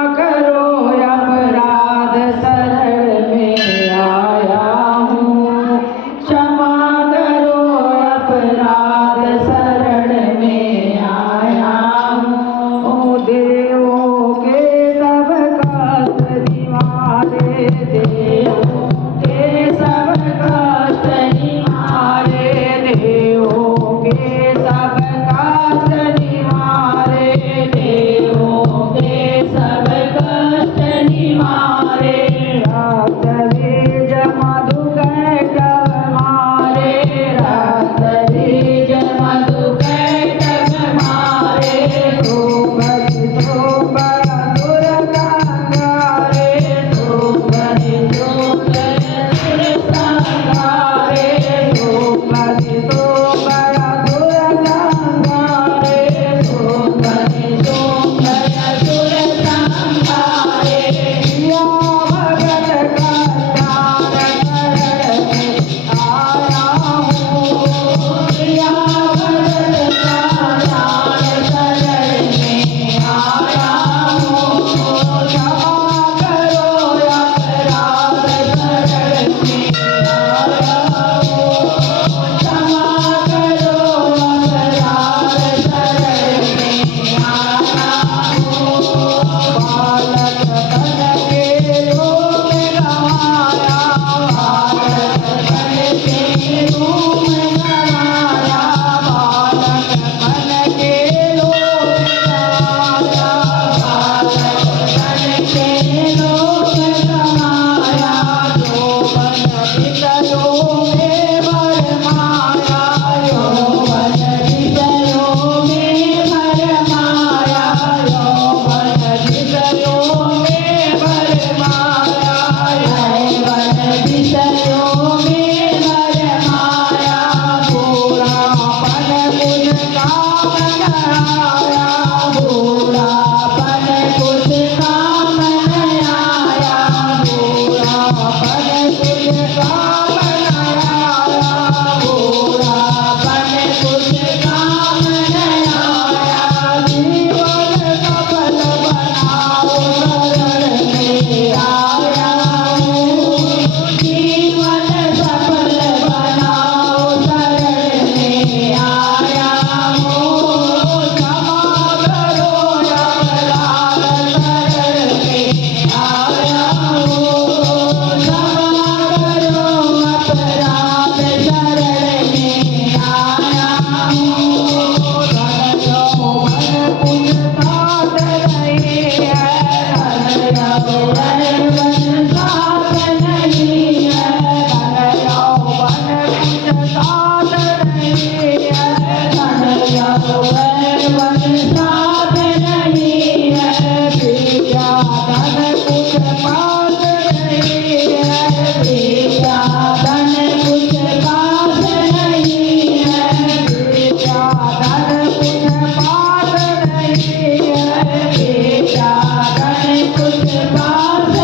करो अपराध शरण में आया हूँ, क्षमा करो अपराध शरण में आया हूँ। देवों के सब कष्ट निवारे, देवों के सब कष्ट निवारे, देवों के सब कष्ट निवारे, देवों के सब कष्ट निवारे। रक्त बीज मधुकैटभ मारे, रक्त बीज मधुकैटभ मारे। धूपति धूपर असुर संहारे, धूपति धूपर असुर संहारे, धूपति धूपर असुर संहारे, धूपति धूपर असुर संहारे। या भगत कल्याण शरण में आया हूँ, या भगत कल्याण शरण में आया हूँ। क्षमा करो अपराध शरण में आया हूँ, क्षमा करो अपराध शरण में आया हूँ। बालक तन के रूप गवाया, बालक तन के रूप गवाया, बालक तन के रूप गवाया, बालक तन के रूप गवाया। यौवन विषयों में भरमाया, यौवन विषयों में भरमाया, यौवन विषयों में भरमाया। बुरापन कुछ काम न आया, बुरापन कुछ काम न आया, बुरापन कुछ काम न आया, बुरापन कुछ काम न आया। जीवन सफल बनाओ शरण में आया हूँ, जीवन सफल बनाओ शरण में आया हूँ। क्षमा करो अपराध शरण में आया हूँ, क्षमा करो अपराध शरण में आया हूँ। धन यौवन कुछ साथ नहीं है, धन यौवन साथ नहीं है, धन यौवन कुछ साथ नहीं है, धन यौवन साथ नहीं है। विद्या धन कुछ पास नहीं है, विद्या धन कुछ पास नहीं है, विद्या धन कुछ पास नहीं है, विद्या धन कुछ पास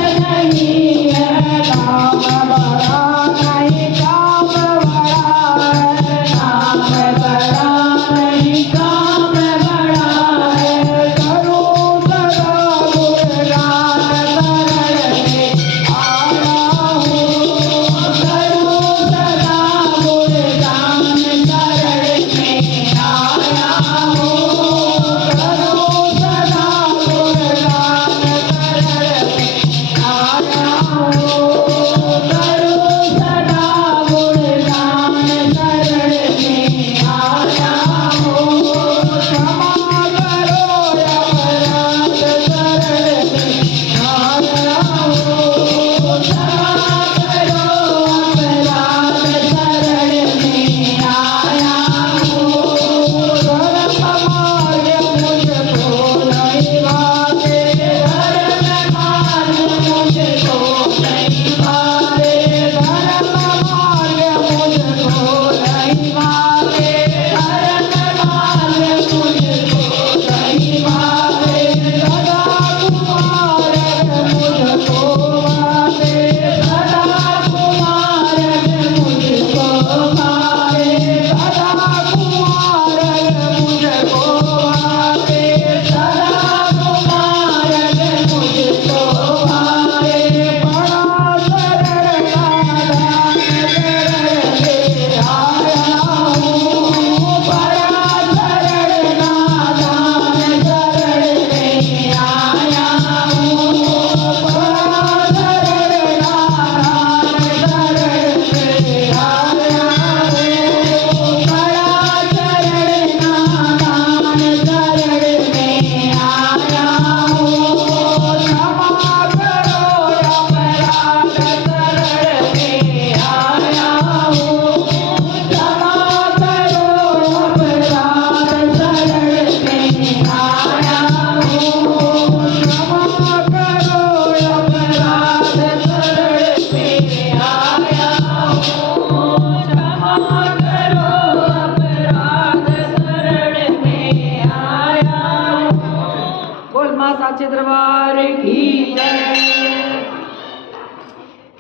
लाल की जय।